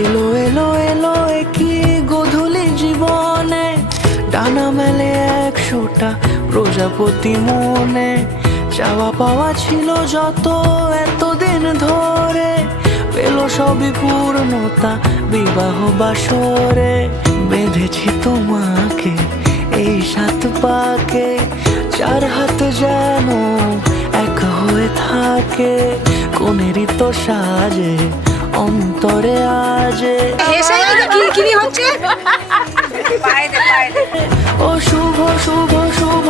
এলো এলো এলো কি গধূলি জীবনে, ডানা মেলে 100টা প্রজাপতি মনে। চাওয়া পাওয়া ছিল যত এতদিন ধরে, পেল সবই পূর্ণতা বিবাহ বাসরে। বেঁধেছি তোমাকে এই 7 পাকে, 4 হাত যেন এক হয়ে থাকে। কোনেরই তো সাজে অন্তরে আজে, ও শুভ শুভ শুভ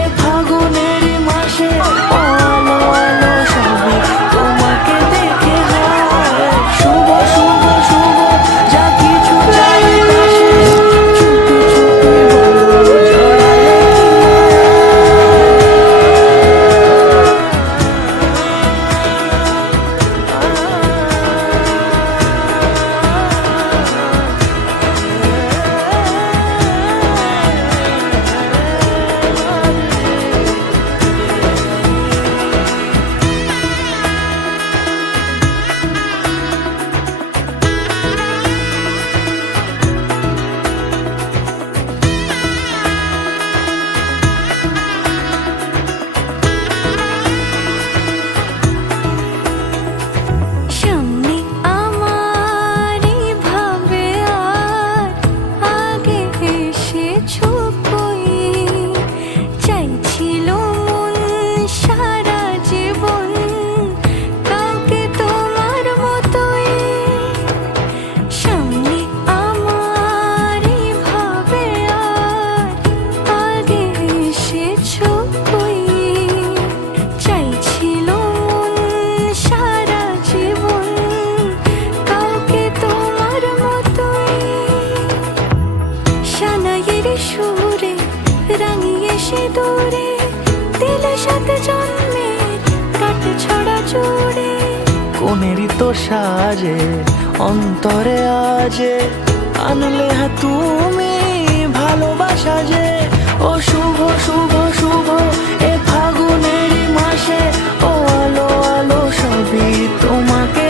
এ ফাগুনেরই মাসে। ও আলো আলো সবই তোমাকে দেখে হয়। শুভ শুভ শুভ যা কিছু চারিপাশে, চুপি চুপি বলো জড়ালে সুরে রাঙিয়ে সে দূরে, দিলে 7 জন্মের কাট ছড়া জুড়ে। কোনেরই তো সাজে অন্তরে আজে, আনলে তুমি ভালোবাসা যে। ও শুভ শুভ শুভ এ ফাগুনেরই মাসে, ও আলো আলো সবই তোমাকে